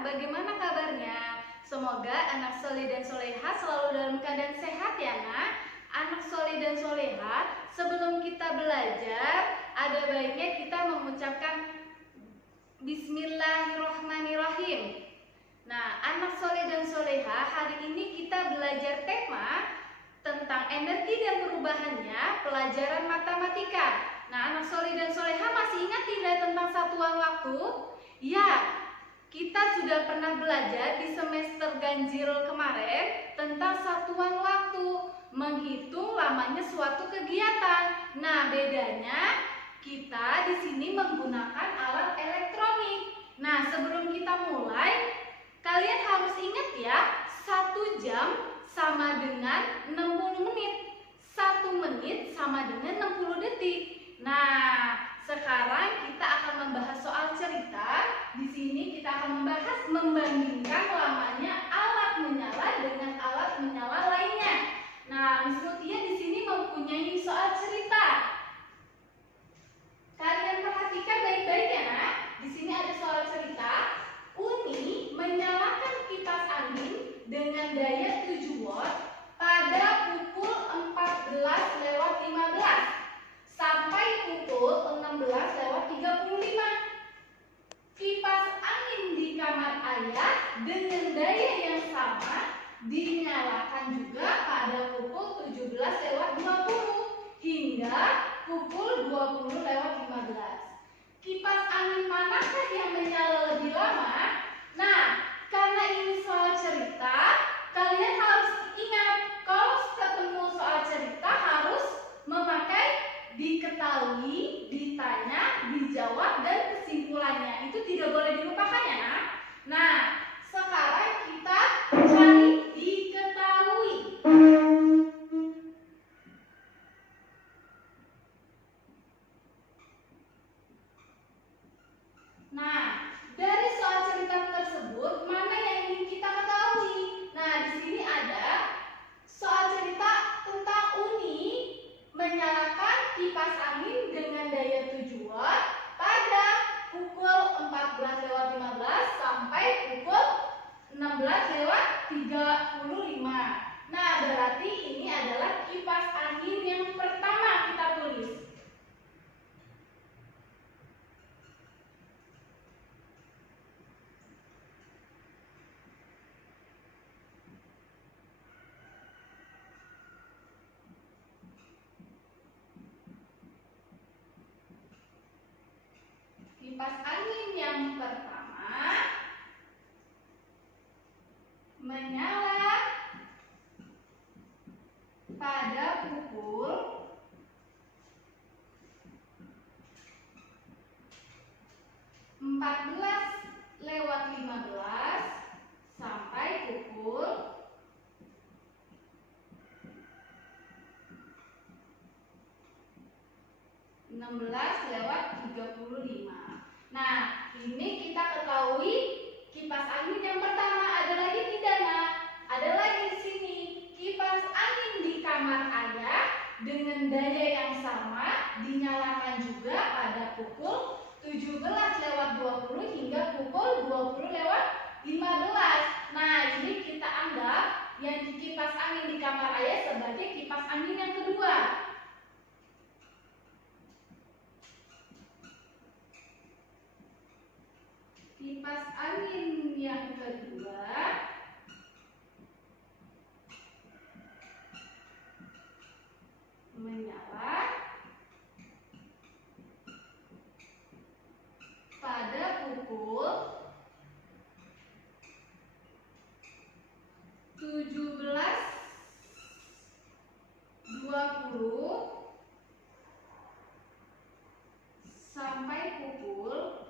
bagaimana kabarnya? Semoga anak soleh dan soleha selalu dalam keadaan sehat ya nak. Anak soleh dan soleha, sebelum kita belajar, ada baiknya kita mengucapkan Bismillahirrohmanirrohim. Nah, anak soleh dan soleha, hari ini kita belajar tema tentang energi dan perubahannya, pelajaran matematika. Nah, anak soleh dan soleha masih ingat tidak tentang satuan waktu? Ya, kita sudah pernah belajar di semester ganjil kemarin tentang satuan waktu, menghitung lamanya suatu kegiatan. Nah, bedanya kita di sini menggunakan alat elektronik. Nah, sebelum kita mulai, kalian harus ingat ya, 1 jam sama dengan 60 menit. 1 menit sama dengan 60 detik. Nah, sekarang kita akan membahas soal cerita. Di sini kita akan membahas membandingkan lamanya alat menyala dengan alat menyala lainnya. Nah, Miss Mutia di sini mempunyai soal cerita. Kalian perhatikan baik-baik ya, nak. Di sini ada soal cerita. Uni menyalakan kipas angin dengan daya 7 watt pada pukul 14:15 sampai pukul 16:35. Kipas angin di kamar ayah dengan daya yang sama dinyalakan juga pada pukul 17:20 hingga pukul 20:15. Kipas angin manakah yang menyala lebih lama? Nah, karena ini soal cerita, kalian harus ingat kalau ketemu soal cerita harus memakai diketahui, ditanya, dijawab, dan kesimpulannya. Itu tidak boleh dilupakan ya, nak. Nah, sekarang kita cari diketahui. Nah, dari soal cerita tersebut, mana yang ingin kita ketahui? Nah, di sini ada soal cerita tentang Uni menyalakan kipas angin dengan daya 7 watt pada pukul 14:15 sampai pukul 16:35. Nah, berarti ini adalah kipas angin yang pertama kita tulis. Kipas angin yang pertama menyala pada pukul 14:15 sampai pukul 16:35. Nah, ini kita ketahui kipas angin yang pertama. Ada lagi tidak, nak? Ada lagi di sini. Kipas angin di kamar ayah dengan daya yang sama dinyalakan juga pada pukul 17:20 hingga pukul 20:15. Nah, ini kita anggap yang kipas angin di kamar ayah sebagai kipas angin yang kedua. Kipas angin yang kedua menyala pada pukul 17:20 sampai pukul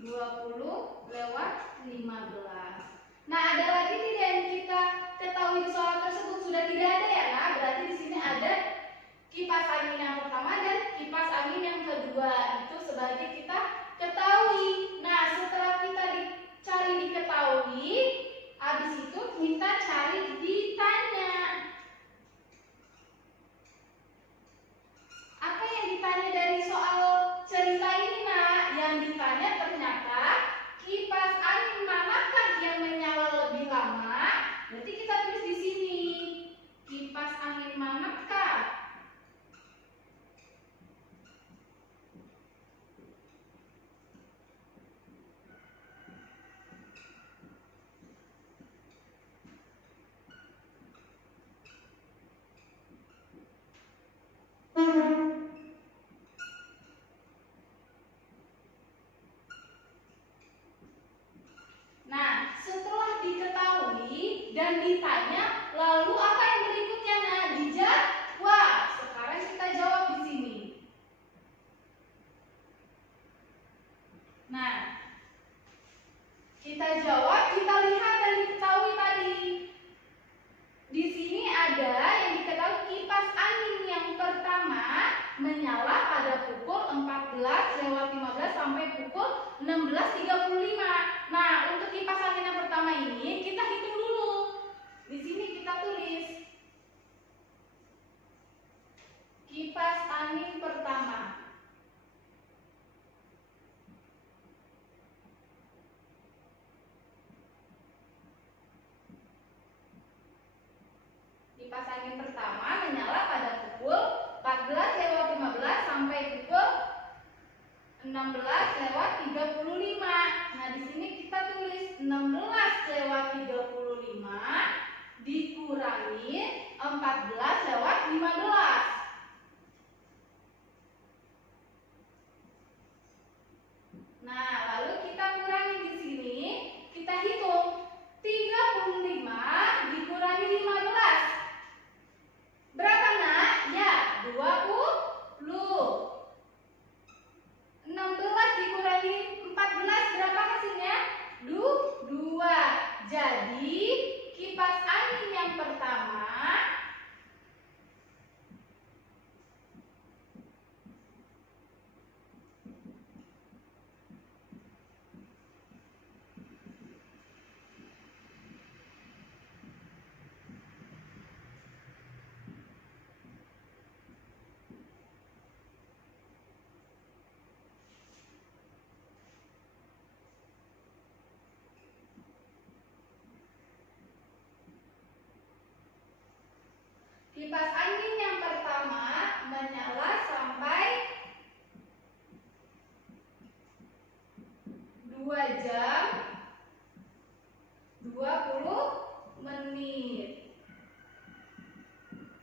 20:15. Nah, ada lagi tidak yang kita ketahui di soal tersebut? Sudah tidak ada ya, nah? Berarti di sini ada kipas angin yang pertama dan kipas angin yang kedua. Itu sebagai kita ketahui. Nah, setelah kita cari diketahui, habis itu kita cari ditanya. Apa yang ditanya dari soal cerita? Kipas angin pertama menyala pada pukul 14:15 sampai pukul 16:35. Nah, di sini kita tulis 16:35 dikurangi 14:15. Nah, lalu kita kurangi di sini, kita hitung 35 dikurangi 15. Berapa, Nak? Ya, 20. 16 dikurangi 14 berapa hasilnya? 2. Jadi, kipas angin yang pertama menyala sampai 2 jam 20 menit.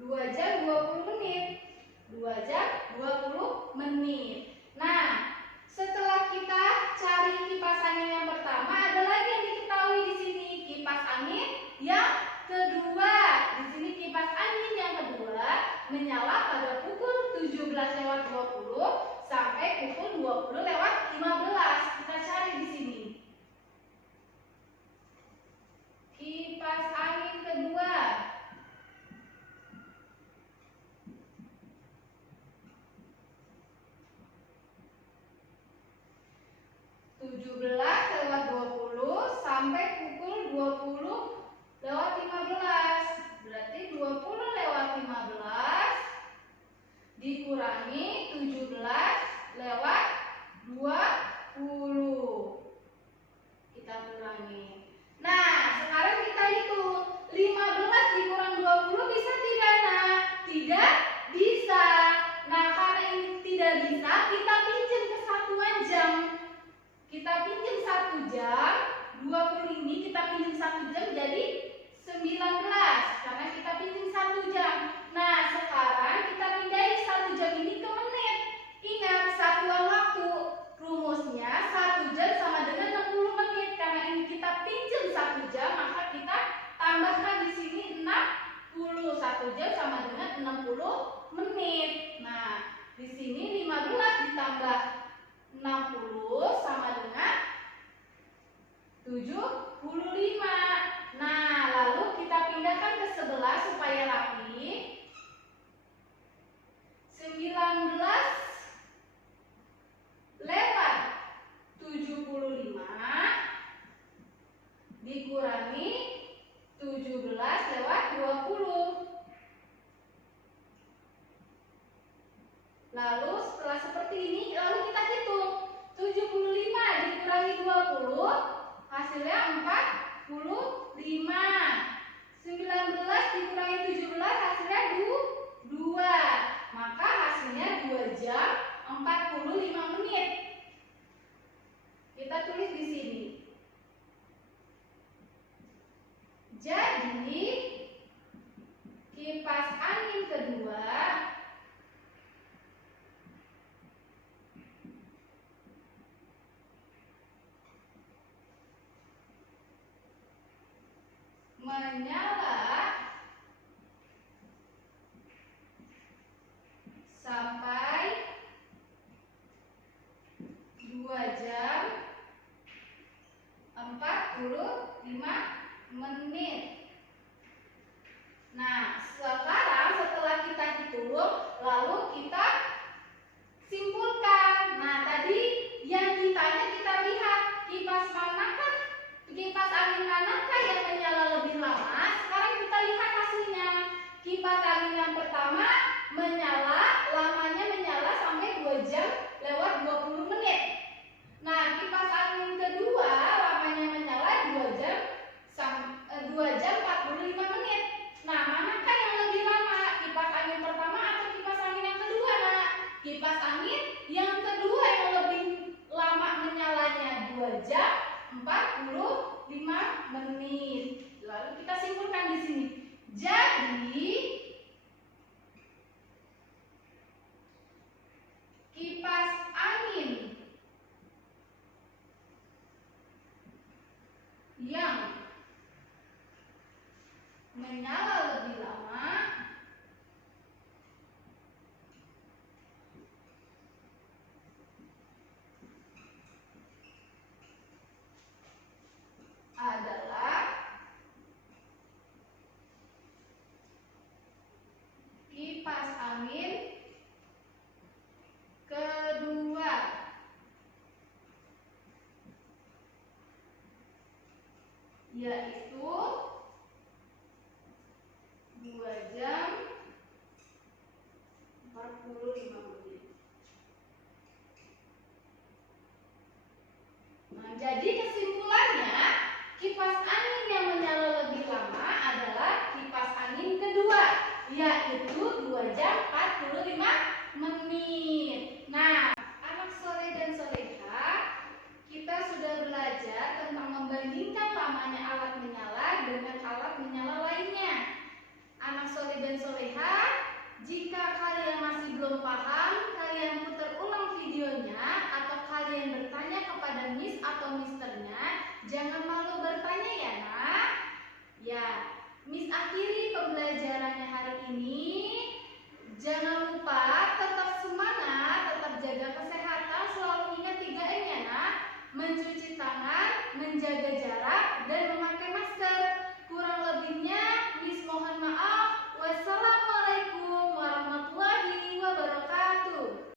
2 jam 20 menit. 2 jam 20 menit. Nah, setelah kita cari kipas angin yang pertama, ada lagi yang diketahui di sini, kipas angin yang kedua. Di sini kipas angin yang kedua menyala pada pukul 17:20 sampai pukul 20:15. Kita cari di sini. Kipas angin kedua. Sampai pukul 20:15. Berarti 20:15 dikurangi 17:20. Kita kurangi. Nah, sekarang kita hitung 15 dikurang 20 bisa tidak, Nak? Tidak bisa. Nah, karena ini tidak bisa, kita pinjam kesatuan jam. Kita pinjam 1 jam, 20 ini kita pinjam 1 jam jadi 19 karena kita pinjam 1 jam. Nah, sekarang kita pindahin 1 jam ini ke menit. Ingat, satuan waktu rumusnya 1 jam sama dengan 60 menit. Karena ini kita pinjam 1 jam, maka kita tambahkan di sini 60. 1 jam sama dengan 60 menit. Nah, di sini 15 ditambah 60 sama dengan 75. Nah, lalu kita pindahkan ke sebelah supaya rapi. 19/75 dikurangi 17/20. Lalu setelah seperti ini, lalu kita hitung 75 dikurangi 20, hasilnya 45. 19 dikurangi 17, hasilnya 2. Maka hasilnya 2 jam 45 menit. Kita tulis di sini. Jadi, kipas angin kedua menyala sampai 2 jam 45 menit. Nah, sekarang angin kedua, yaitu 2 jam 45 menit. Nah, jadi kesimpulannya, kipas angin yang menyala lebih lama adalah kipas angin kedua, yaitu 2 jam 45 menit. Nah, anak soleh dan soleha, kita sudah belajar tentang membandingkan lamanya alat menyala dengan alat menyala lainnya. Anak soleh dan soleha, jika kalian masih belum paham, kalian putar ulang videonya atau kalian bertanya kepada